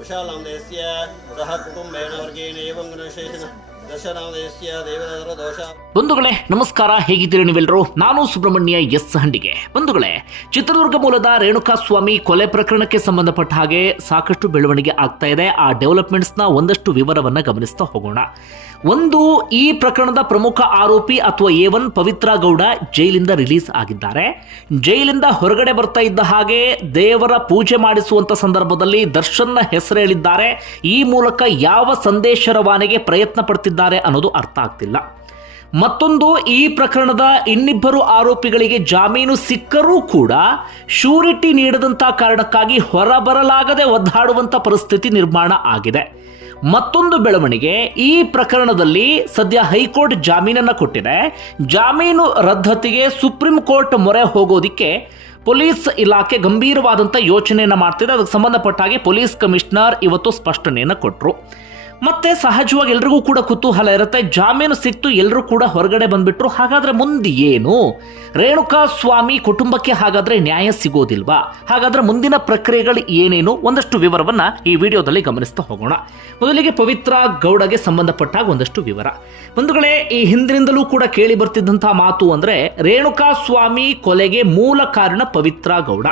उषालन्देस्य सह कुटुम्बेन वर्गेण एवं गणशेषिनः ಬಂಧುಗಳೇ, ನಮಸ್ಕಾರ. ಹೇಗಿದ್ದೀರಿ ನೀವೆಲ್ಲರೂ? ನಾನು ಸುಬ್ರಹ್ಮಣ್ಯ ಎಸ್ ಹಂಡಿಗೆ. ಬಂಧುಗಳೇ, ಚಿತ್ರದುರ್ಗ ಮೂಲದ ರೇಣುಕಾ ಸ್ವಾಮಿ ಕೊಲೆ ಪ್ರಕರಣಕ್ಕೆ ಸಂಬಂಧಪಟ್ಟ ಹಾಗೆ ಸಾಕಷ್ಟು ಬೆಳವಣಿಗೆ ಆಗ್ತಾ ಇದೆ. ಆ ಡೆವಲಪ್ಮೆಂಟ್ಸ್ನ ಒಂದಷ್ಟು ವಿವರವನ್ನ ಗಮನಿಸ್ತಾ ಹೋಗೋಣ. ಒಂದು, ಈ ಪ್ರಕರಣದ ಪ್ರಮುಖ ಆರೋಪಿ ಅಥವಾ ಎ ಒನ್ ಪವಿತ್ರ ಗೌಡ ಜೈಲಿಂದ ರಿಲೀಸ್ ಆಗಿದ್ದಾರೆ. ಜೈಲಿಂದ ಹೊರಗಡೆ ಬರ್ತಾ ಇದ್ದ ಹಾಗೆ ದೇವರ ಪೂಜೆ ಮಾಡಿಸುವಂತ ಸಂದರ್ಭದಲ್ಲಿ ದರ್ಶನ್ನ ಹೆಸರು ಹೇಳಿದ್ದಾರೆ. ಈ ಮೂಲಕ ಯಾವ ಸಂದೇಶ ರವಾನೆಗೆ ಪ್ರಯತ್ನ ಅನ್ನೋದು ಅರ್ಥ ಆಗ್ತಿಲ್ಲ. ಮತ್ತೊಂದು, ಈ ಪ್ರಕರಣದ ಇನ್ನಿಬ್ಬರು ಆರೋಪಿಗಳಿಗೆ ಜಾಮೀನು ಸಿಕ್ಕರೂ ಕೂಡ ಶೂರಿಟಿ ನೀಡದಂತ ಕಾರಣಕ್ಕಾಗಿ ಹೊರಬರಲಾಗದೆ ಒದ್ದಾಡುವಂಥ ಪರಿಸ್ಥಿತಿ ನಿರ್ಮಾಣ ಆಗಿದೆ. ಮತ್ತೊಂದು ಬೆಳವಣಿಗೆ, ಈ ಪ್ರಕರಣದಲ್ಲಿ ಸದ್ಯ ಹೈಕೋರ್ಟ್ ಜಾಮೀನನ್ನು ಕೊಟ್ಟಿದೆ. ಜಾಮೀನು ರದ್ದತಿಗೆ ಸುಪ್ರೀಂ ಕೋರ್ಟ್ ಮೊರೆ ಹೋಗೋದಿಕ್ಕೆ ಪೊಲೀಸ್ ಇಲಾಖೆ ಗಂಭೀರವಾದಂಥ ಯೋಚನೆಯನ್ನು ಮಾಡ್ತಿದೆ. ಅದಕ್ಕೆ ಸಂಬಂಧಪಟ್ಟ ಹಾಗೆ ಪೊಲೀಸ್ ಕಮಿಷನರ್ ಇವತ್ತು ಸ್ಪಷ್ಟನೆಯನ್ನು ಕೊಟ್ಟರು ಮತ್ತೆ ಸಹಜವಾಗಿ ಎಲ್ರಿಗೂ ಕೂಡ ಕುತೂಹಲ ಇರುತ್ತೆ. ಜಾಮೀನು ಸಿಕ್ತು ಎಲ್ಲರೂ ಕೂಡ ಹೊರಗಡೆ ಬಂದ್ಬಿಟ್ರು. ಹಾಗಾದ್ರೆ ಮುಂದೆ ಏನು? ರೇಣುಕಾ ಸ್ವಾಮಿ ಕುಟುಂಬಕ್ಕೆ ಹಾಗಾದ್ರೆ ನ್ಯಾಯ ಸಿಗೋದಿಲ್ವಾ? ಹಾಗಾದ್ರೆ ಮುಂದಿನ ಪ್ರಕ್ರಿಯೆಗಳು ಏನೇನು? ಒಂದಷ್ಟು ವಿವರವನ್ನ ಈ ವಿಡಿಯೋದಲ್ಲಿ ಗಮನಿಸ್ತಾ ಹೋಗೋಣ. ಮೊದಲಿಗೆ ಪವಿತ್ರ ಗೌಡಗೆ ಸಂಬಂಧಪಟ್ಟಾಗ ಒಂದಷ್ಟು ವಿವರ. ಬಂಧುಗಳೇ, ಈ ಹಿಂದಿನಿಂದಲೂ ಕೂಡ ಕೇಳಿ ಬರ್ತಿದ್ದಂತಹ ಮಾತು ಅಂದ್ರೆ ರೇಣುಕಾ ಸ್ವಾಮಿ ಕೊಲೆಗೆ ಮೂಲ ಕಾರಣ ಪವಿತ್ರ ಗೌಡ.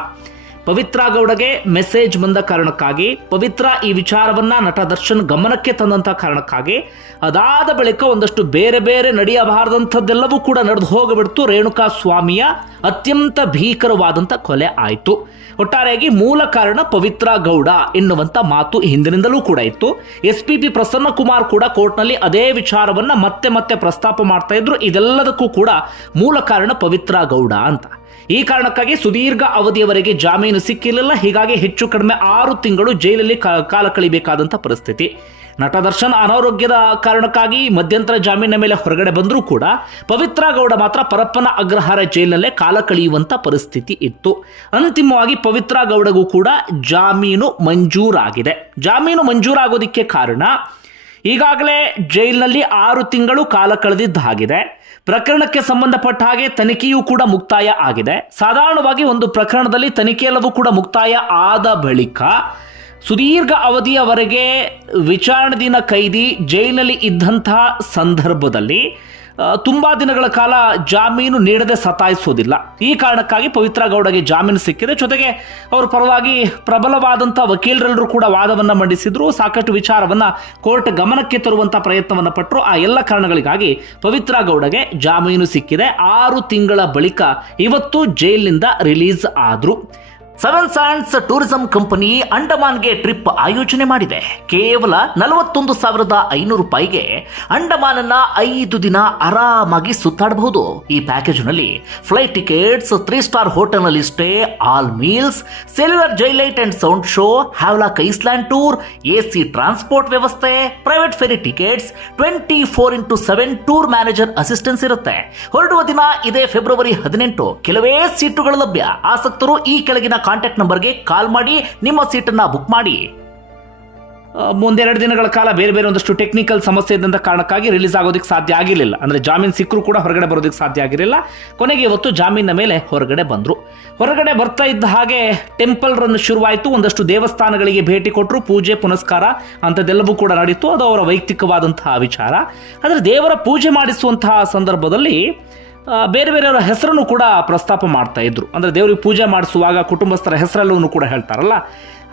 ಪವಿತ್ರ ಗೌಡಗೆ ಮೆಸೇಜ್ ಬಂದ ಕಾರಣಕ್ಕಾಗಿ, ಪವಿತ್ರ ಈ ವಿಚಾರವನ್ನ ನಟ ದರ್ಶನ್ ಗಮನಕ್ಕೆ ತಂದಂತ ಕಾರಣಕ್ಕಾಗಿ, ಅದಾದ ಬಳಿಕ ಒಂದಷ್ಟು ಬೇರೆ ಬೇರೆ ನಡೆಯಬಾರದಂಥದ್ದೆಲ್ಲವೂ ಕೂಡ ನಡೆದು ಹೋಗಿಬಿಡ್ತು ರೇಣುಕಾ ಸ್ವಾಮಿಯ ಅತ್ಯಂತ ಭೀಕರವಾದಂಥ ಕೊಲೆ ಆಯಿತು. ಒಟ್ಟಾರೆಯಾಗಿ ಮೂಲ ಕಾರಣ ಪವಿತ್ರ ಗೌಡ ಎನ್ನುವಂಥ ಮಾತು ಹಿಂದಿನಿಂದಲೂ ಕೂಡ ಇತ್ತು. S P P Prasanna Kumar ಕೂಡ ಕೋರ್ಟ್ನಲ್ಲಿ ಅದೇ ವಿಚಾರವನ್ನ ಮತ್ತೆ ಮತ್ತೆ ಪ್ರಸ್ತಾಪ ಮಾಡ್ತಾ ಇದ್ರು. ಇದೆಲ್ಲದಕ್ಕೂ ಕೂಡ ಮೂಲ ಕಾರಣ ಪವಿತ್ರ ಗೌಡ ಅಂತ. ಈ ಕಾರಣಕ್ಕಾಗಿ ಸುದೀರ್ಘ ಅವಧಿಯವರೆಗೆ ಜಾಮೀನು ಸಿಕ್ಕಿರಲಿಲ್ಲ. ಹೀಗಾಗಿ ಹೆಚ್ಚು ಕಡಿಮೆ ಆರು ತಿಂಗಳು ಜೈಲಲ್ಲಿ ಕಾಲ ಕಳಿಬೇಕಾದಂಥ ಪರಿಸ್ಥಿತಿ. ನಟ ದರ್ಶನ್ ಅನಾರೋಗ್ಯದ ಕಾರಣಕ್ಕಾಗಿ ಮಧ್ಯಂತರ ಜಾಮೀನಿನ ಮೇಲೆ ಹೊರಗಡೆ ಬಂದರೂ ಕೂಡ ಪವಿತ್ರ ಗೌಡ ಮಾತ್ರ ಪರಪ್ಪನ ಅಗ್ರಹಾರ ಜೈಲಿನಲ್ಲೇ ಕಾಲ ಕಳೆಯುವಂತ ಪರಿಸ್ಥಿತಿ ಇತ್ತು. ಅಂತಿಮವಾಗಿ ಪವಿತ್ರ ಗೌಡಗೂ ಕೂಡ ಜಾಮೀನು ಮಂಜೂರಾಗಿದೆ. ಜಾಮೀನು ಮಂಜೂರಾಗೋದಿಕ್ಕೆ ಕಾರಣ ಈಗಾಗಲೇ ಜೈಲಿನಲ್ಲಿ ಆರು ತಿಂಗಳು ಕಾಲ ಕಳೆದಿದ್ದಾಗಿದೆ. ಪ್ರಕರಣಕ್ಕೆ ಸಂಬಂಧಪಟ್ಟ ಹಾಗೆ ತನಿಖೆಯೂ ಕೂಡ ಮುಕ್ತಾಯ ಆಗಿದೆ. ಸಾಧಾರಣವಾಗಿ ಒಂದು ಪ್ರಕರಣದಲ್ಲಿ ತನಿಖೆಯೆಲ್ಲವೂ ಕೂಡ ಮುಕ್ತಾಯ ಆದ ಬಳಿಕ ಸುದೀರ್ಘ ಅವಧಿಯವರೆಗೆ ವಿಚಾರಣೆ ದಿನ ಕೈದಿ ಜೈಲಿನಲ್ಲಿ ಇದ್ದಂತಹ ಸಂದರ್ಭದಲ್ಲಿ ತುಂಬಾ ದಿನಗಳ ಕಾಲ ಜಾಮೀನು ನೀಡದೆ ಸತಾಯಿಸೋದಿಲ್ಲ. ಈ ಕಾರಣಕ್ಕಾಗಿ ಪವಿತ್ರ ಗೌಡಗೆ ಜಾಮೀನು ಸಿಕ್ಕಿದೆ. ಜೊತೆಗೆ ಅವರ ಪರವಾಗಿ ಪ್ರಬಲವಾದಂಥ ವಕೀಲರೆಲ್ಲರೂ ಕೂಡ ವಾದವನ್ನ ಮಂಡಿಸಿದ್ರು. ಸಾಕಷ್ಟು ವಿಚಾರವನ್ನ ಕೋರ್ಟ್ ಗಮನಕ್ಕೆ ತರುವಂತ ಪ್ರಯತ್ನವನ್ನ ಪಟ್ಟರು ಆ ಎಲ್ಲ ಕಾರಣಗಳಿಗಾಗಿ ಪವಿತ್ರ ಗೌಡಗೆ ಜಾಮೀನು ಸಿಕ್ಕಿದೆ. ಆರು ತಿಂಗಳ ಬಳಿಕ ಇವತ್ತು ಜೈಲಿನಿಂದ ರಿಲೀಸ್ ಆದ್ರು. ಸೆವೆನ್ ಸ್ಯಾಂಡ್ಸ್ ಟೂರಿಸಂ ಕಂಪನಿ ಅಂಡಮಾನ್ಗೆ ಟ್ರಿಪ್ ಆಯೋಜನೆ ಮಾಡಿದೆ. ಕೇವಲ ನಲವತ್ತೊಂದು ಸಾವಿರದ ಐನೂರು ರೂಪಾಯಿಗೆ ಅಂಡಮಾನನ್ನ ಐದು ದಿನ ಆರಾಮಾಗಿ ಸುತ್ತಾಡಬಹುದು. ಈ ಪ್ಯಾಕೇಜ್ನಲ್ಲಿ ಫ್ಲೈಟ್ ಟಿಕೆಟ್ಸ್ ತ್ರೀ ಸ್ಟಾರ್ ಹೋಟೆಲ್ನಲ್ಲಿ stay, all meals, cellular jail light and sound show Havelock island tour, A C transport ವ್ಯವಸ್ಥೆ, private ferry tickets twenty four into seven tour manager assistance ಇರುತ್ತೆ. ಹೊರಡುವ ದಿನ ಇದೇ ಫೆಬ್ರವರಿ ಹದಿನೆಂಟು. ಕೆಲವೇ ಸೀಟುಗಳು ಲಭ್ಯ. ಆಸಕ್ತರು ಈ ಕೆಳಗಿನ ಕಾಂಟ್ಯಾಕ್ಟ್ ನಂಬರ್ಗೆ ಕಾಲ್ ಮಾಡಿ, ನಿಮ್ಮ ಸೀಟನ್ನು ಬುಕ್ ಮಾಡಿ. ಮುಂದೆರಡು ದಿನಗಳ ಕಾಲ ಬೇರೆ ಬೇರೆ ಒಂದಷ್ಟು ಟೆಕ್ನಿಕಲ್ ಸಮಸ್ಯೆ ಇದ್ದಂಥ ಕಾರಣಕ್ಕಾಗಿ ರಿಲೀಸ್ ಆಗೋದಕ್ಕೆ ಸಾಧ್ಯ ಆಗಿರಲಿಲ್ಲ. ಅಂದರೆ ಜಾಮೀನು ಸಿಕ್ಕರೂ ಕೂಡ ಹೊರಗಡೆ ಬರೋದಕ್ಕೆ ಸಾಧ್ಯ ಆಗಿರಲಿಲ್ಲ. ಕೊನೆಗೆ ಇವತ್ತು ಜಾಮೀನಿನ ಮೇಲೆ ಹೊರಗಡೆ ಬಂದರು. ಹೊರಗಡೆ ಬರ್ತಾ ಇದ್ದ ಹಾಗೆ ಟೆಂಪಲ್ ರನ್ ಶುರುವಾಯಿತು. ಒಂದಷ್ಟು ದೇವಸ್ಥಾನಗಳಿಗೆ ಭೇಟಿ ಕೊಟ್ಟರು ಪೂಜೆ, ಪುನಸ್ಕಾರ ಅಂಥದ್ದೆಲ್ಲವೂ ಕೂಡ ನಡೀತು. ಅದು ಅವರ ವೈಯಕ್ತಿಕವಾದಂತಹ ವಿಚಾರ. ಆದರೆ ದೇವರ ಪೂಜೆ ಮಾಡಿಸುವಂತಹ ಸಂದರ್ಭದಲ್ಲಿ ಬೇರೆ ಬೇರೆಯವರ ಹೆಸರನ್ನು ಕೂಡ ಪ್ರಸ್ತಾಪ ಮಾಡ್ತಾ ಇದ್ರು. ಅಂದರೆ ದೇವರಿಗೆ ಪೂಜೆ ಮಾಡಿಸುವಾಗ ಕುಟುಂಬಸ್ಥರ ಹೆಸರಲ್ಲೂ ಕೂಡ ಹೇಳ್ತಾರಲ್ಲ.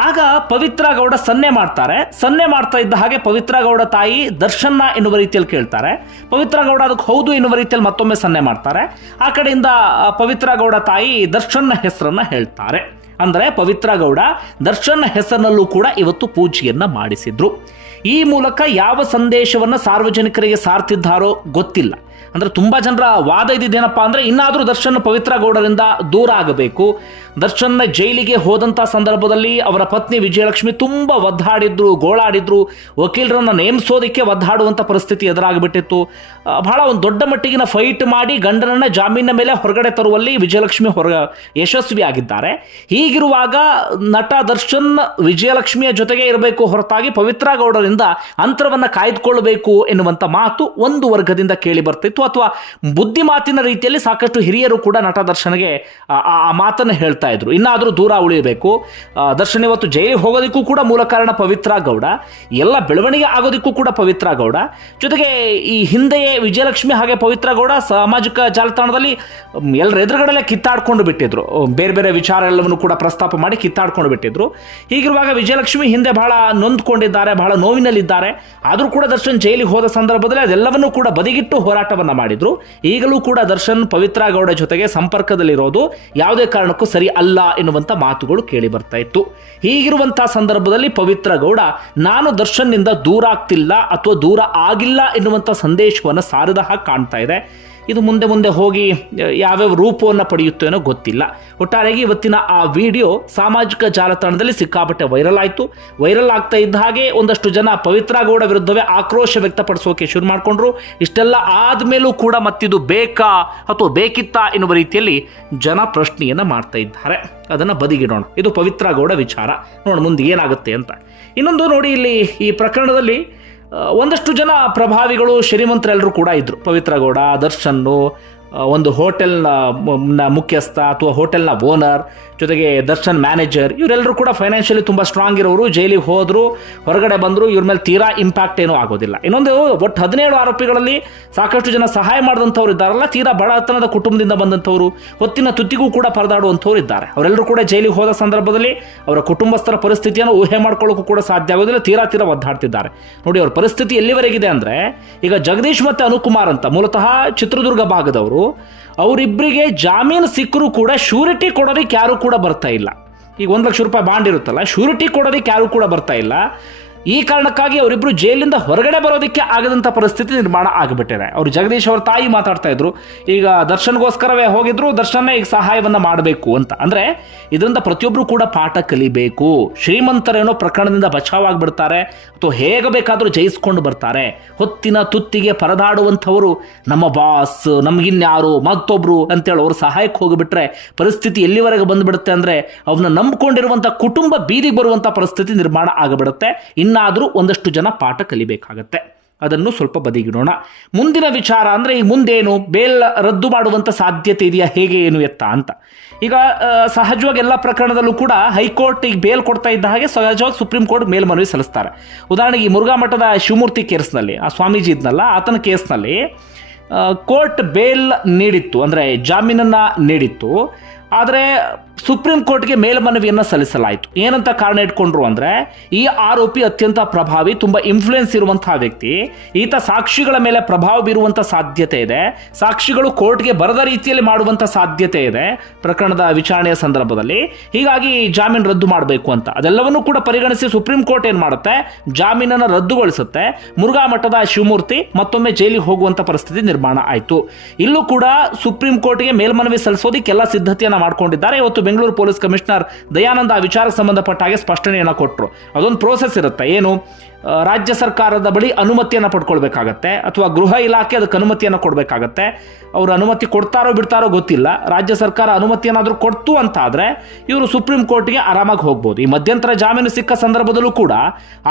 ಆಗ ಪವಿತ್ರ ಗೌಡ ಸನ್ನೆ ಮಾಡ್ತಾರೆ. ಸನ್ನೆ ಮಾಡ್ತಾ ಇದ್ದ ಹಾಗೆ ಪವಿತ್ರ ಗೌಡ ತಾಯಿ ದರ್ಶನ ಎನ್ನುವ ರೀತಿಯಲ್ಲಿ ಕೇಳ್ತಾರೆ. ಪವಿತ್ರ ಗೌಡ ಅದಕ್ಕೆ ಹೌದು ಎನ್ನುವ ರೀತಿಯಲ್ಲಿ ಮತ್ತೊಮ್ಮೆ ಸನ್ನೆ ಮಾಡ್ತಾರೆ. ಆ ಕಡೆಯಿಂದ ಪವಿತ್ರ ಗೌಡ ತಾಯಿ ದರ್ಶನ್ನ ಹೆಸರನ್ನು ಹೇಳ್ತಾರೆ. ಅಂದರೆ ಪವಿತ್ರ ಗೌಡ ದರ್ಶನ್ ಹೆಸರಿನಲ್ಲೂ ಕೂಡ ಇವತ್ತು ಪೂಜೆಯನ್ನು ಮಾಡಿಸಿದ್ರು. ಈ ಮೂಲಕ ಯಾವ ಸಂದೇಶವನ್ನು ಸಾರ್ವಜನಿಕರಿಗೆ ಸಾರ್ತಿದ್ದಾರೋ ಗೊತ್ತಿಲ್ಲ. ಅಂದ್ರೆ ತುಂಬಾ ಜನರ ವಾದ ಇದ್ದಿದ್ದೇನಪ್ಪ ಅಂದ್ರೆ ಇನ್ನಾದರೂ ದರ್ಶನ್ ಪವಿತ್ರ ಗೌಡರಿಂದ ದೂರ ಆಗಬೇಕು. ದರ್ಶನ್ ಜೈಲಿಗೆ ಹೋದಂಥ ಸಂದರ್ಭದಲ್ಲಿ ಅವರ ಪತ್ನಿ ವಿಜಯಲಕ್ಷ್ಮಿ ತುಂಬಾ ಒದ್ದಾಡಿದ್ರು, ಗೋಳಾಡಿದ್ರು. ವಕೀಲರನ್ನ ನೇಮಿಸೋದಕ್ಕೆ ಒದ್ದಾಡುವಂಥ ಪರಿಸ್ಥಿತಿ ಎದುರಾಗಿಬಿಟ್ಟಿತ್ತು. ಬಹಳ ಒಂದು ದೊಡ್ಡ ಮಟ್ಟಿಗಿನ ಫೈಟ್ ಮಾಡಿ ಗಂಡನನ್ನ ಜಾಮೀನಿನ ಮೇಲೆ ಹೊರಗಡೆ ತರುವಲ್ಲಿ ವಿಜಯಲಕ್ಷ್ಮಿ ಹೊರ ಯಶಸ್ವಿಯಾಗಿದ್ದಾರೆ ಹೀಗಿರುವಾಗ ನಟ ದರ್ಶನ್ ವಿಜಯಲಕ್ಷ್ಮಿಯ ಜೊತೆಗೆ ಇರಬೇಕು ಹೊರತಾಗಿ ಪವಿತ್ರ ಗೌಡರಿಂದ ಅಂತರವನ್ನ ಕಾಯ್ದುಕೊಳ್ಳಬೇಕು ಎನ್ನುವಂತ ಮಾತು ಒಂದು ವರ್ಗದಿಂದ ಕೇಳಿ ಬರ್ತಿತ್ತು ಅಥವಾ ಬುದ್ಧಿ ಮಾತಿನ ರೀತಿಯಲ್ಲಿ ಸಾಕಷ್ಟು ಹಿರಿಯರು ಕೂಡ ನಟ ದರ್ಶನ್ಗೆ, ಆ- ಮಾತನ್ನು ಹೇಳ್ತಾ ಇದ್ರು. ಇನ್ನಾದರೂ ದೂರ ಉಳಿಯಬೇಕು. ದರ್ಶನ್ ಇವತ್ತು ಜೈಲಿಗೆ ಹೋಗೋದಕ್ಕೂ ಕೂಡ ಮೂಲ ಕಾರಣ ಪವಿತ್ರ ಗೌಡ. ಎಲ್ಲ ಬೆಳವಣಿಗೆ ಆಗೋದಕ್ಕೂ ಕೂಡ ಪವಿತ್ರ ಗೌಡ. ಜೊತೆಗೆ ಈ ಹಿಂದೆಯೇ ವಿಜಯಲಕ್ಷ್ಮಿ ಹಾಗೆ ಪವಿತ್ರ ಗೌಡ ಸಾಮಾಜಿಕ ಜಾಲತಾಣದಲ್ಲಿ ಎಲ್ಲರ ಎದುರುಗಡೆಲ್ಲ ಕಿತ್ತಾಡ್ಕೊಂಡು ಬಿಟ್ಟಿದ್ರು. ಬೇರೆ ಬೇರೆ ವಿಚಾರ ಎಲ್ಲವನ್ನು ಕೂಡ ಪ್ರಸ್ತಾಪ ಮಾಡಿ ಕಿತ್ತಾಡ್ಕೊಂಡು ಬಿಟ್ಟಿದ್ರು. ಹೀಗಿರುವಾಗ ವಿಜಯಲಕ್ಷ್ಮಿ ಹಿಂದೆ ಬಹಳ ನೊಂದ್ಕೊಂಡಿದ್ದಾರೆ, ಬಹಳ ನೋವಿನಲ್ಲಿದ್ದಾರೆ. ಆದರೂ ಕೂಡ ದರ್ಶನ್ ಜೈಲಿಗೆ ಹೋದ ಸಂದರ್ಭದಲ್ಲಿ ಅದೆಲ್ಲವನ್ನೂ ಕೂಡ ಬದಿಗಿಟ್ಟು ಹೋರಾಟವನ್ನ ಮಾಡಿದ್ರು. ಈಗಲೂ ಕೂಡ ದರ್ಶನ್ ಪವಿತ್ರ ಗೌಡ ಜೊತೆಗೆ ಸಂಪರ್ಕದಲ್ಲಿರೋದು ಯಾವುದೇ ಕಾರಣಕ್ಕೂ ಸರಿ ಅಲ್ಲ ಎನ್ನುವಂಥ ಮಾತುಗಳು ಕೇಳಿ ಬರ್ತಾ ಇತ್ತು. ಹೀಗಿರುವಂತಹ ಸಂದರ್ಭದಲ್ಲಿ ಪವಿತ್ರ ಗೌಡ, ನಾನು ದರ್ಶನ್ನಿಂದ ದೂರ ಆಗ್ತಿಲ್ಲ ಅಥವಾ ದೂರ ಆಗಿಲ್ಲ ಎನ್ನುವಂಥ ಸಂದೇಶವನ್ನು ಸಾರದ ಹಾಗೆ ಕಾಣ್ತಾ ಇದೆ. ಇದು ಮುಂದೆ ಮುಂದೆ ಹೋಗಿ ಯಾವ್ಯಾವ ರೂಪವನ್ನು ಪಡೆಯುತ್ತೇನೋ ಗೊತ್ತಿಲ್ಲ. ಒಟ್ಟಾರೆಯಾಗಿ ಇವತ್ತಿನ ಆ ವಿಡಿಯೋ ಸಾಮಾಜಿಕ ಜಾಲತಾಣದಲ್ಲಿ ಸಿಕ್ಕಾಪಟ್ಟೆ ವೈರಲ್ ಆಯಿತು. ವೈರಲ್ ಆಗ್ತಾ ಇದ್ದ ಹಾಗೆ ಒಂದಷ್ಟು ಜನ ಪವಿತ್ರ ಗೌಡ ವಿರುದ್ಧವೇ ಆಕ್ರೋಶ ವ್ಯಕ್ತಪಡಿಸೋಕೆ ಶುರು ಮಾಡಿಕೊಂಡ್ರು. ಇಷ್ಟೆಲ್ಲ ಆದಮೇಲೂ ಕೂಡ ಮತ್ತಿದು ಬೇಕಾ ಅಥವಾ ಬೇಕಿತ್ತಾ ಎನ್ನುವ ರೀತಿಯಲ್ಲಿ ಜನ ಪ್ರಶ್ನೆಯನ್ನು ಮಾಡ್ತಾ ಇದ್ದಾರೆ. ಅದನ್ನು ಬದಿಗಿಡೋಣ. ಇದು ಪವಿತ್ರ ಗೌಡ ವಿಚಾರ. ನೋಡೋಣ ಮುಂದೆ ಏನಾಗುತ್ತೆ ಅಂತ. ಇನ್ನೊಂದು ನೋಡಿ ಇಲ್ಲಿ ಈ ಪ್ರಕರಣದಲ್ಲಿ ಒಂದಷ್ಟು ಜನ ಪ್ರಭಾವಿಗಳು ಶ್ರೀಮಂತರೆಲ್ಲರೂ ಕೂಡ ಇದ್ದರು ಪವಿತ್ರ ಗೌಡ ದರ್ಶನ್ನು ಒಂದು ಹೋಟೆಲ್ನ ಮುಖ್ಯಸ್ಥ ಅಥವಾ ಹೋಟೆಲ್ನ ಓನರ್ ಜೊತೆಗೆ ದರ್ಶನ್ ಮ್ಯಾನೇಜರ್, ಇವರೆಲ್ಲರೂ ಕೂಡ ಫೈನಾನ್ಷಿಯಲಿ ತುಂಬ ಸ್ಟ್ರಾಂಗ್ ಇರೋರು, ಜೈಲಿಗೆ ಹೋದ್ರು, ಹೊರಗಡೆ ಬಂದರು, ಇವ್ರ ಮೇಲೆ ತೀರಾ ಇಂಪ್ಯಾಕ್ಟ್ ಏನೂ ಆಗೋದಿಲ್ಲ. ಇನ್ನೊಂದು, ಒಟ್ಟು ಹದಿನೇಳು ಆರೋಪಿಗಳಲ್ಲಿ ಸಾಕಷ್ಟು ಜನ ಸಹಾಯ ಮಾಡಿದಂಥವ್ರು ಇದ್ದಾರಲ್ಲ, ತೀರಾ ಬಡತನದ ಕುಟುಂಬದಿಂದ ಬಂದಂಥವ್ರು, ಹೊತ್ತಿನ ತುತ್ತಿಗೂ ಕೂಡ ಪರದಾಡುವಂಥವ್ರು ಇದ್ದಾರೆ. ಅವರೆಲ್ಲರೂ ಕೂಡ ಜೈಲಿಗೆ ಹೋದ ಸಂದರ್ಭದಲ್ಲಿ ಅವರ ಕುಟುಂಬಸ್ಥರ ಪರಿಸ್ಥಿತಿಯನ್ನು ಊಹೆ ಮಾಡ್ಕೊಳ್ಳೋಕ್ಕೂ ಕೂಡ ಸಾಧ್ಯ ಆಗೋದಿಲ್ಲ, ತೀರಾ ತೀರಾ ಒದ್ದಾಡ್ತಿದ್ದಾರೆ. ನೋಡಿ, ಅವ್ರ ಪರಿಸ್ಥಿತಿ ಎಲ್ಲಿವರೆಗಿದೆ ಅಂದರೆ, ಈಗ ಜಗದೀಶ್ ಮತ್ತು ಅನುಕುಮಾರ್ ಅಂತ, ಮೂಲತಃ ಚಿತ್ರದುರ್ಗ ಭಾಗದವರು ಅವರಿಬ್ಬರಿಗೆ ಜಾಮೀನು ಸಿಕ್ಕರೂ ಕೂಡ ಶ್ಯೂರಿಟಿ ಕೊಡೋದಕ್ಕೆ ಯಾರೂ ಕೂಡ ಬರ್ತಾ ಇಲ್ಲ. ಈಗ ಒಂದು ಲಕ್ಷ ರೂಪಾಯಿ ಬಾಂಡ್ ಇರುತ್ತಲ್ಲ ಶ್ಯೂರಿಟಿ ಕೊಡೋದಕ್ಕೆ ಯಾರೂ ಕೂಡ ಬರ್ತಾ ಇಲ್ಲ. ಈ ಕಾರಣಕ್ಕಾಗಿ ಅವರಿಬ್ಬರು ಜೈಲಿಂದ ಹೊರಗಡೆ ಬರೋದಕ್ಕೆ ಆಗದಂಥ ಪರಿಸ್ಥಿತಿ ನಿರ್ಮಾಣ ಆಗಿಬಿಟ್ಟಿದೆ. ಅವರು ಜಗದೀಶ್ ಅವರ ತಾಯಿ ಮಾತಾಡ್ತಾ ಇದ್ರು. ಈಗ ದರ್ಶನ್ಗೋಸ್ಕರವೇ ಹೋಗಿದ್ರು ದರ್ಶನ ಈಗ ಸಹಾಯವನ್ನ ಮಾಡಬೇಕು ಅಂತ. ಅಂದ್ರೆ ಇದರಿಂದ ಪ್ರತಿಯೊಬ್ಬರು ಕೂಡ ಪಾಠ ಕಲಿಬೇಕು. ಶ್ರೀಮಂತರೇನೋ ಪ್ರಕರಣದಿಂದ ಬಚಾವಾಗ್ಬಿಡ್ತಾರೆ, ಅಥವಾ ಹೇಗೆ ಬೇಕಾದರೂ ಜಯಿಸ್ಕೊಂಡು ಬರ್ತಾರೆ. ಹೊತ್ತಿನ ತುತ್ತಿಗೆ ಪರದಾಡುವಂಥವರು ನಮ್ಮ ಬಾಸ್ ನಮ್ಗಿನ್ಯಾರು, ಮತ್ತೊಬ್ರು ಅಂತೇಳಿ ಅವ್ರ ಸಹಾಯಕ್ಕೆ ಹೋಗಿಬಿಟ್ರೆ ಪರಿಸ್ಥಿತಿ ಎಲ್ಲಿವರೆಗೆ ಬಂದ್ಬಿಡುತ್ತೆ ಅಂದ್ರೆ ಅವನ್ನ ನಂಬ್ಕೊಂಡಿರುವಂಥ ಕುಟುಂಬ ಬೀದಿಗೆ ಬರುವಂಥ ಪರಿಸ್ಥಿತಿ ನಿರ್ಮಾಣ ಆಗಿಬಿಡುತ್ತೆ. ಇನ್ನಾದರೂ ಒಂದಷ್ಟು ಜನ ಪಾಠ ಕಲಿಬೇಕಾಗತ್ತೆ. ಅದನ್ನು ಸ್ವಲ್ಪ ಬದಿಗಿಡೋಣ. ಮುಂದಿನ ವಿಚಾರ ಅಂದರೆ ಈ ಮುಂದೇನು? ಬೇಲ್ ರದ್ದು ಮಾಡುವಂಥ ಸಾಧ್ಯತೆ ಇದೆಯಾ? ಹೇಗೆ ಏನು ಎತ್ತ ಅಂತ. ಈಗ ಸಹಜವಾಗಿ ಎಲ್ಲ ಪ್ರಕರಣದಲ್ಲೂ ಕೂಡ ಹೈಕೋರ್ಟ್ ಈಗ ಬೇಲ್ ಕೊಡ್ತಾ ಇದ್ದ ಹಾಗೆ ಸಹಜವಾಗಿ ಸುಪ್ರೀಂ ಕೋರ್ಟ್ ಮೇಲ್ಮನವಿ ಸಲ್ಲಿಸ್ತಾರೆ. ಉದಾಹರಣೆಗೆ ಈ ಮುರುಘಾ ಮಠದ ಶಿವಮೂರ್ತಿ ಕೇಸ್ನಲ್ಲಿ, ಆ ಸ್ವಾಮೀಜಿ ಇದ್ನಲ್ಲ, ಆತನ ಕೇಸ್ನಲ್ಲಿ ಕೋರ್ಟ್ ಬೇಲ್ ನೀಡಿತ್ತು, ಅಂದರೆ ಜಾಮೀನನ್ನು ನೀಡಿತ್ತು. ಆದರೆ ಸುಪ್ರೀಂ ಕೋರ್ಟ್ಗೆ ಮೇಲ್ಮನವಿಯನ್ನು ಸಲ್ಲಿಸಲಾಯಿತು. ಏನಂತ ಕಾರಣ ಇಟ್ಕೊಂಡ್ರು ಅಂದ್ರೆ, ಈ ಆರೋಪಿ ಅತ್ಯಂತ ಪ್ರಭಾವಿ, ತುಂಬಾ ಇನ್ಫ್ಲುಯೆನ್ಸ್ ಇರುವಂತಹ ವ್ಯಕ್ತಿ, ಈತ ಸಾಕ್ಷಿಗಳ ಮೇಲೆ ಪ್ರಭಾವ ಬೀರುವಂತ ಸಾಧ್ಯತೆ ಇದೆ, ಸಾಕ್ಷಿಗಳು ಕೋರ್ಟ್ಗೆ ಬರದ ರೀತಿಯಲ್ಲಿ ಮಾಡುವಂಥ ಸಾಧ್ಯತೆ ಇದೆ ಪ್ರಕರಣದ ವಿಚಾರಣೆಯ ಸಂದರ್ಭದಲ್ಲಿ. ಹೀಗಾಗಿ ಜಾಮೀನು ರದ್ದು ಮಾಡಬೇಕು ಅಂತ. ಅದೆಲ್ಲವನ್ನೂ ಕೂಡ ಪರಿಗಣಿಸಿ ಸುಪ್ರೀಂ ಕೋರ್ಟ್ ಏನು ಮಾಡುತ್ತೆ? ಜಾಮೀನನ್ನು ರದ್ದುಗೊಳಿಸುತ್ತೆ. ಮುರುಘಾ ಮಠದ ಶಿವಮೂರ್ತಿ ಮತ್ತೊಮ್ಮೆ ಜೈಲಿಗೆ ಹೋಗುವಂತ ಪರಿಸ್ಥಿತಿ ನಿರ್ಮಾಣ ಆಯಿತು. ಇಲ್ಲೂ ಕೂಡ ಸುಪ್ರೀಂ ಕೋರ್ಟ್ಗೆ ಮೇಲ್ಮನವಿ ಸಲ್ಲಿಸೋದಕ್ಕೆಲ್ಲ ಸಿದ್ಧತೆಯನ್ನು ಮಾಡ್ಕೊಂಡಿದ್ದಾರೆ. ಇವತ್ತು ಬೆಂಗಳೂರು ಪೊಲೀಸ್ ಕಮಿಷನರ್ ದಯಾನಂದ ಆ ವಿಚಾರಕ್ಕೆ ಸಂಬಂಧಪಟ್ಟ ಹಾಗೆ ಸ್ಪಷ್ಟನೆಯನ್ನು ಕೊಟ್ಟರು ಅದೊಂದು ಪ್ರೋಸೆಸ್ ಇರುತ್ತೆ. ಏನು ರಾಜ್ಯ ಸರ್ಕಾರದ ಬಳಿ ಅನುಮತಿಯನ್ನು ಪಡ್ಕೊಳ್ಬೇಕಾಗತ್ತೆ ಅಥವಾ ಗೃಹ ಇಲಾಖೆ ಅದಕ್ಕೆ ಅನುಮತಿಯನ್ನು ಕೊಡಬೇಕಾಗತ್ತೆ. ಅವರು ಅನುಮತಿ ಕೊಡ್ತಾರೋ ಬಿಡ್ತಾರೋ ಗೊತ್ತಿಲ್ಲ. ರಾಜ್ಯ ಸರ್ಕಾರ ಅನುಮತಿಯನ್ನಾದರೂ ಕೊಡ್ತು ಅಂತ ಆದರೆ ಇವರು ಸುಪ್ರೀಂ ಕೋರ್ಟ್ಗೆ ಆರಾಮಾಗಿ ಹೋಗ್ಬೋದು. ಈ ಮಧ್ಯಂತರ ಜಾಮೀನು ಸಿಕ್ಕ ಸಂದರ್ಭದಲ್ಲೂ ಕೂಡ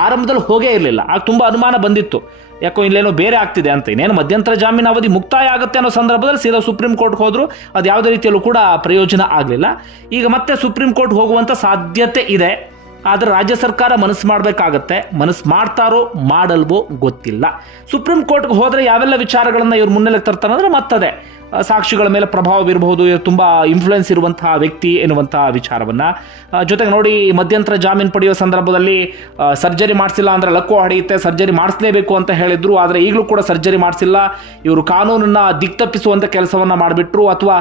ಆರಂಭದಲ್ಲಿ ಹೋಗೇ ಇರಲಿಲ್ಲ. ಆಗ ತುಂಬ ಅನುಮಾನ ಬಂದಿತ್ತು. ಯಾಕೋ ಇಲ್ಲೇನೋ ಬೇರೆ ಆಗ್ತಿದೆ ಅಂತ. ಇನ್ನೇನು ಮಧ್ಯಂತರ ಜಾಮೀನು ಅವಧಿ ಮುಕ್ತಾಯ ಆಗುತ್ತೆ ಅನ್ನೋ ಸಂದರ್ಭದಲ್ಲಿ ಸೀದಾ ಸುಪ್ರೀಂ ಕೋರ್ಟ್ಗೆ ಹೋದ್ರು ಅದು ಯಾವುದೇ ರೀತಿಯಲ್ಲೂ ಕೂಡ ಪ್ರಯೋಜನ ಆಗಲಿಲ್ಲ. ಈಗ ಮತ್ತೆ ಸುಪ್ರೀಂ ಕೋರ್ಟ್ ಹೋಗುವಂಥ ಸಾಧ್ಯತೆ ಇದೆ. ಆದರೆ ರಾಜ್ಯ ಸರ್ಕಾರ ಮನಸ್ಸು ಮಾಡಬೇಕಾಗತ್ತೆ. ಮನಸ್ಸು ಮಾಡ್ತಾರೋ ಮಾಡಲ್ವೋ ಗೊತ್ತಿಲ್ಲ. ಸುಪ್ರೀಂ ಕೋರ್ಟ್ಗೆ ಹೋದರೆ ಯಾವೆಲ್ಲ ವಿಚಾರಗಳನ್ನು ಇವ್ರು ಮುನ್ನೆಲೆ ತರ್ತಾರೆ ಅಂದರೆ ಮತ್ತದೇ. ಸಾಕ್ಷಿಗಳ ಮೇಲೆ ಪ್ರಭಾವ ಬೀರಬಹುದು ತುಂಬ ಇನ್ಫ್ಲುಯೆನ್ಸ್ ಇರುವಂತಹ ವ್ಯಕ್ತಿ ಎನ್ನುವಂತಹ ವಿಚಾರವನ್ನು. ಜೊತೆಗೆ ನೋಡಿ, ಮಧ್ಯಂತರ ಜಾಮೀನು ಪಡೆಯುವ ಸಂದರ್ಭದಲ್ಲಿ ಸರ್ಜರಿ ಮಾಡಿಸಿಲ್ಲ ಅಂದ್ರೆ ಲಕ್ಕು ಹಡೆಯುತ್ತೆ ಸರ್ಜರಿ ಮಾಡಿಸಲೇಬೇಕು ಅಂತ ಹೇಳಿದ್ರು, ಆದರೆ ಈಗಲೂ ಕೂಡ ಸರ್ಜರಿ ಮಾಡಿಸಿಲ್ಲ. ಇವರು ಕಾನೂನನ್ನು ದಿಕ್ತಪ್ಪಿಸುವಂಥ ಕೆಲಸವನ್ನು ಮಾಡಿಬಿಟ್ರು, ಅಥವಾ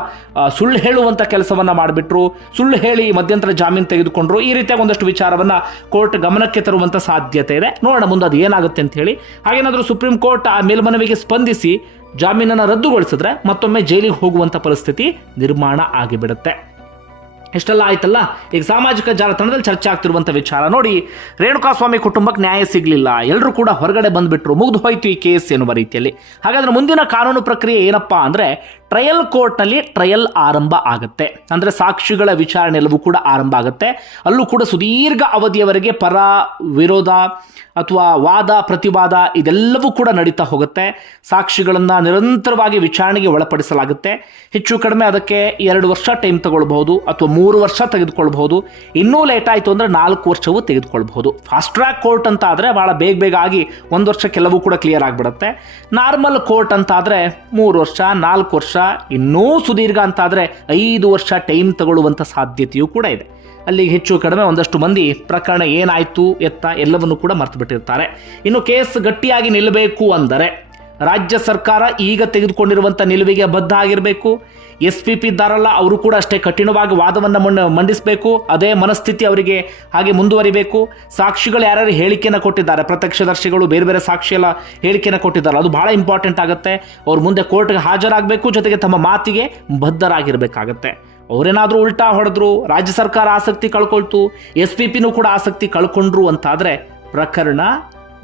ಸುಳ್ಳು ಹೇಳುವಂಥ ಕೆಲಸವನ್ನು ಮಾಡಿಬಿಟ್ರು, ಸುಳ್ಳು ಹೇಳಿ ಮಧ್ಯಂತರ ಜಾಮೀನು ತೆಗೆದುಕೊಂಡ್ರು, ಈ ರೀತಿಯಾಗಿ ಒಂದಷ್ಟು ವಿಚಾರವನ್ನು ಕೋರ್ಟ್ ಗಮನಕ್ಕೆ ತರುವಂಥ ಸಾಧ್ಯತೆ ಇದೆ. ನೋಡೋಣ ಮುಂದೆ ಅದು ಏನಾಗುತ್ತೆ ಅಂತ ಹೇಳಿ. ಹಾಗೇನಾದರೂ ಸುಪ್ರೀಂ ಕೋರ್ಟ್ ಆ ಮೇಲ್ಮನವಿಗೆ ಸ್ಪಂದಿಸಿ ಜಾಮೀನನ್ನು ರದ್ದುಗೊಳಿಸಿದ್ರೆ ಮತ್ತೊಮ್ಮೆ ಜೈಲಿಗೆ ಹೋಗುವಂಥ ಪರಿಸ್ಥಿತಿ ನಿರ್ಮಾಣ ಆಗಿಬಿಡುತ್ತೆ. ಇಷ್ಟೆಲ್ಲ ಆಯ್ತಲ್ಲ? ಈಗ ಸಾಮಾಜಿಕ ಜಾಲತಾಣದಲ್ಲಿ ಚರ್ಚೆ ಆಗ್ತಿರುವಂಥ ವಿಚಾರ ನೋಡಿ. ರೇಣುಕಾಸ್ವಾಮಿ ಕುಟುಂಬಕ್ಕೆ ನ್ಯಾಯ ಸಿಗಲಿಲ್ಲ. ಎಲ್ಲರೂ ಕೂಡ ಹೊರಗಡೆ ಬಂದುಬಿಟ್ರು. ಮುಗಿದು ಹೋಯ್ತು ಈ ಕೇಸ್ ಎನ್ನುವ ರೀತಿಯಲ್ಲಿ. ಹಾಗಾದ್ರೆ ಮುಂದಿನ ಕಾನೂನು ಪ್ರಕ್ರಿಯೆ ಏನಪ್ಪಾ ಅಂದರೆ ಟ್ರಯಲ್ ಕೋರ್ಟ್ನಲ್ಲಿ ಟ್ರಯಲ್ ಆರಂಭ ಆಗುತ್ತೆ. ಅಂದರೆ ಸಾಕ್ಷಿಗಳ ವಿಚಾರಣೆ ಎಲ್ಲವೂ ಕೂಡ ಆರಂಭ ಆಗುತ್ತೆ. ಅಲ್ಲೂ ಕೂಡ ಸುದೀರ್ಘ ಅವಧಿಯವರೆಗೆ ಪರ ವಿರೋಧ ಅಥವಾ ವಾದ, ಪ್ರತಿವಾದ ಇದೆಲ್ಲವೂ ಕೂಡ ನಡೀತಾ ಹೋಗುತ್ತೆ. ಸಾಕ್ಷಿಗಳನ್ನು ನಿರಂತರವಾಗಿ ವಿಚಾರಣೆಗೆ ಒಳಪಡಿಸಲಾಗುತ್ತೆ. ಹೆಚ್ಚು ಕಡಿಮೆ ಅದಕ್ಕೆ ಎರಡು ವರ್ಷ ಟೈಮ್ ತಗೊಳ್ಬಹುದು ಅಥವಾ ಮೂರು ವರ್ಷ ತೆಗೆದುಕೊಳ್ಬಹುದು. ಇನ್ನೂ ಲೇಟ್ ಆಯಿತು ಅಂದರೆ ನಾಲ್ಕು ವರ್ಷವೂ ತೆಗೆದುಕೊಳ್ಬಹುದು. ಫಾಸ್ಟ್ ಟ್ರ್ಯಾಕ್ ಕೋರ್ಟ್ ಅಂತ ಆದರೆ ಭಾಳ ಬೇಗ ಬೇಗ ಆಗಿ ಒಂದು ವರ್ಷ ಕೆಲವು ಕೂಡ ಕ್ಲಿಯರ್ ಆಗಿಬಿಡುತ್ತೆ. ನಾರ್ಮಲ್ ಕೋರ್ಟ್ ಅಂತ ಆದರೆ ಮೂರು ವರ್ಷ, ನಾಲ್ಕು ವರ್ಷ ಇನ್ನೂ ಸುದೀರ್ಘ ಅಂತ ಆದರೆ ಐದು ವರ್ಷ ಟೈಮ್ ತಗೊಳ್ಳುವಂಥ ಸಾಧ್ಯತೆಯೂ ಕೂಡ ಇದೆ. ಅಲ್ಲಿಗೆ ಹೆಚ್ಚು ಕಡಿಮೆ ಒಂದಷ್ಟು ಮಂದಿ ಪ್ರಕರಣ ಏನಾಯಿತು ಎತ್ತ ಎಲ್ಲವನ್ನು ಕೂಡ ಮರ್ತು ಬಿಟ್ಟಿರ್ತಾರೆ ಇನ್ನು ಕೇಸ್ ಗಟ್ಟಿಯಾಗಿ ನಿಲ್ಲಬೇಕು ಅಂದರೆ ರಾಜ್ಯ ಸರ್ಕಾರ ಈಗ ತೆಗೆದುಕೊಂಡಿರುವಂಥ ನಿಲುವಿಗೆ ಬದ್ಧ ಆಗಿರಬೇಕು. ಎಸ್ ಪಿ ಪಿ ಇದ್ದಾರಲ್ಲ ಅವರು ಕೂಡ ಅಷ್ಟೇ ಕಠಿಣವಾಗಿ ವಾದವನ್ನು ಮಣ್ಣ ಮಂಡಿಸಬೇಕು. ಅದೇ ಮನಸ್ಥಿತಿ ಅವರಿಗೆ ಹಾಗೆ ಮುಂದುವರಿಬೇಕು. ಸಾಕ್ಷಿಗಳು ಯಾರ್ಯಾರು ಹೇಳಿಕೆಯನ್ನು ಕೊಟ್ಟಿದ್ದಾರೆ, ಪ್ರತ್ಯಕ್ಷದರ್ಶಿಗಳು, ಬೇರೆ ಬೇರೆ ಸಾಕ್ಷಿ ಎಲ್ಲ ಹೇಳಿಕೆಯನ್ನು ಕೊಟ್ಟಿದ್ದಾರೆ, ಅದು ಭಾಳ ಇಂಪಾರ್ಟೆಂಟ್ ಆಗುತ್ತೆ. ಅವ್ರು ಮುಂದೆ ಕೋರ್ಟ್ಗೆ ಹಾಜರಾಗಬೇಕು, ಜೊತೆಗೆ ತಮ್ಮ ಮಾತಿಗೆ ಬದ್ಧರಾಗಿರಬೇಕಾಗತ್ತೆ. ಅವರೇನಾದರೂ ಉಲ್ಟಾ ಹೊಡೆದ್ರು, ರಾಜ್ಯ ಸರ್ಕಾರ ಆಸಕ್ತಿ ಕಳ್ಕೊಳ್ತು ಎಸ್ ಪಿ ಪಿನೂ ಕೂಡ ಆಸಕ್ತಿ ಕಳ್ಕೊಂಡ್ರು ಅಂತಾದರೆ ಪ್ರಕರಣ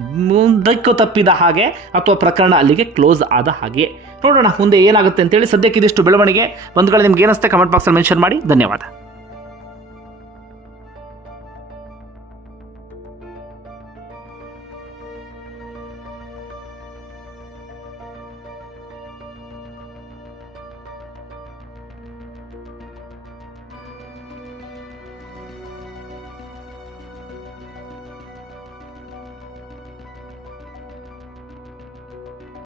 ಮುಂದಕ್ಕೆ ತಪ್ಪಿದ ಹಾಗೆ ಅಥವಾ ಪ್ರಕರಣ ಅಲ್ಲಿಗೆ ಕ್ಲೋಸ್ ಆದ ಹಾಗೆ. ನೋಡೋಣ, ಮುಂದೆ ಏನಾಗುತ್ತೆ ಅಂತೇಳಿ ಸದ್ಯಕ್ಕೆ ಇದಿಷ್ಟು ಬೆಳವಣಿಗೆ. ಬಂಧುಗಳು, ನಿಮ್ಗೆ ಏನಿಸುತ್ತೆ ಕಮೆಂಟ್ ಬಾಕ್ಸಲ್ಲಿ ಮೆನ್ಷನ್ ಮಾಡಿ. ಧನ್ಯವಾದ.